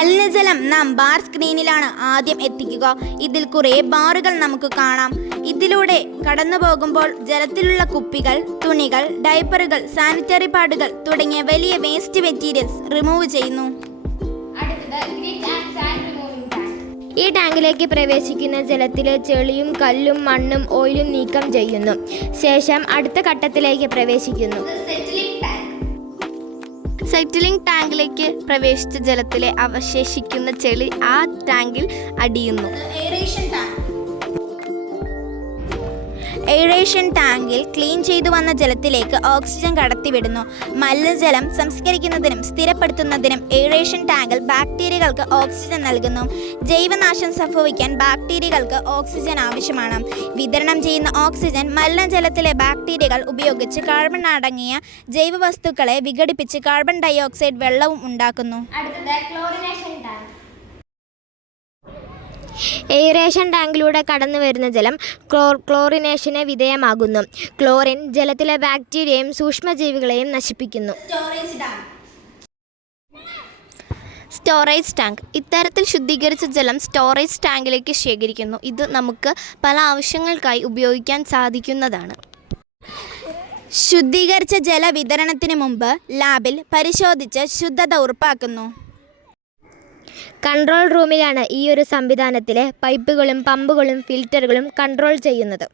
മലിനജലം നാം ബാർ സ്ക്രീനിലാണ് ആദ്യം എത്തിക്കുക. ഇതിൽ കുറേ ബാറുകൾ നമുക്ക് കാണാം. ഇതിലൂടെ കടന്നു പോകുമ്പോൾ ജലത്തിലുള്ള കുപ്പികൾ, തുണികൾ, ഡയപ്പറുകൾ, സാനിറ്ററി പാഡുകൾ തുടങ്ങിയ വലിയ വേസ്റ്റ് മെറ്റീരിയൽസ് റിമൂവ് ചെയ്യുന്നു. ഈ ടാങ്കിലേക്ക് പ്രവേശിക്കുന്ന ജലത്തിലെ ചെളിയും കല്ലും മണ്ണും ഓയിലും നീക്കം ചെയ്യുന്നു. ശേഷം അടുത്ത ഘട്ടത്തിലേക്ക് പ്രവേശിക്കുന്നു. സെറ്റിലിംഗ് ടാങ്കിലേക്ക് പ്രവേശിച്ച ജലത്തിലെ അവശേഷിക്കുന്ന ചെളി ആ ടാങ്കിൽ അടിയുന്നു. എയറേഷൻ ടാങ്കിൽ ക്ലീൻ ചെയ്തു വന്ന ജലത്തിലേക്ക് ഓക്സിജൻ കടത്തിവിടുന്നു. മലിനജലം സംസ്കരിക്കുന്നതിനും സ്ഥിരപ്പെടുത്തുന്നതിനും എയറേഷൻ ടാങ്കിൽ ബാക്ടീരിയകൾക്ക് ഓക്സിജൻ നൽകുന്നു. ജൈവനാശം സംഭവിക്കാൻ ബാക്ടീരിയകൾക്ക് ഓക്സിജൻ ആവശ്യമാണ്. വിതരണം ചെയ്യുന്ന ഓക്സിജൻ മലിനജലത്തിലെ ബാക്ടീരിയകൾ ഉപയോഗിച്ച് കാർബൺ അടങ്ങിയ ജൈവവസ്തുക്കളെ വിഘടിപ്പിച്ച് കാർബൺ ഡയോക്സൈഡ് വെള്ളവും ഉണ്ടാക്കുന്നു. എയറേഷൻ ടാങ്കിലൂടെ കടന്നു വരുന്ന ജലം ക്ലോറിനേഷന് വിധേയമാകുന്നു. ക്ലോറിൻ ജലത്തിലെ ബാക്ടീരിയയും സൂക്ഷ്മജീവികളെയും നശിപ്പിക്കുന്നു. Storage tank. ഇത്തരത്തിൽ ശുദ്ധീകരിച്ച ജലം സ്റ്റോറേജ് ടാങ്കിലേക്ക് ശേഖരിക്കുന്നു. ഇത് നമുക്ക് പല ആവശ്യങ്ങൾക്കായി ഉപയോഗിക്കാൻ സാധിക്കുന്നതാണ്. ശുദ്ധീകരിച്ച ജല വിതരണത്തിന് മുമ്പ് ലാബിൽ പരിശോധിച്ച് ശുദ്ധത ഉറപ്പാക്കുന്നു. കൺട്രോൾ റൂമിലാണ് ഈ ഒരു സംവിധാനത്തിലെ പൈപ്പുകളും പമ്പുകളും ഫിൽറ്ററുകളും കൺട്രോൾ ചെയ്യുന്നത്.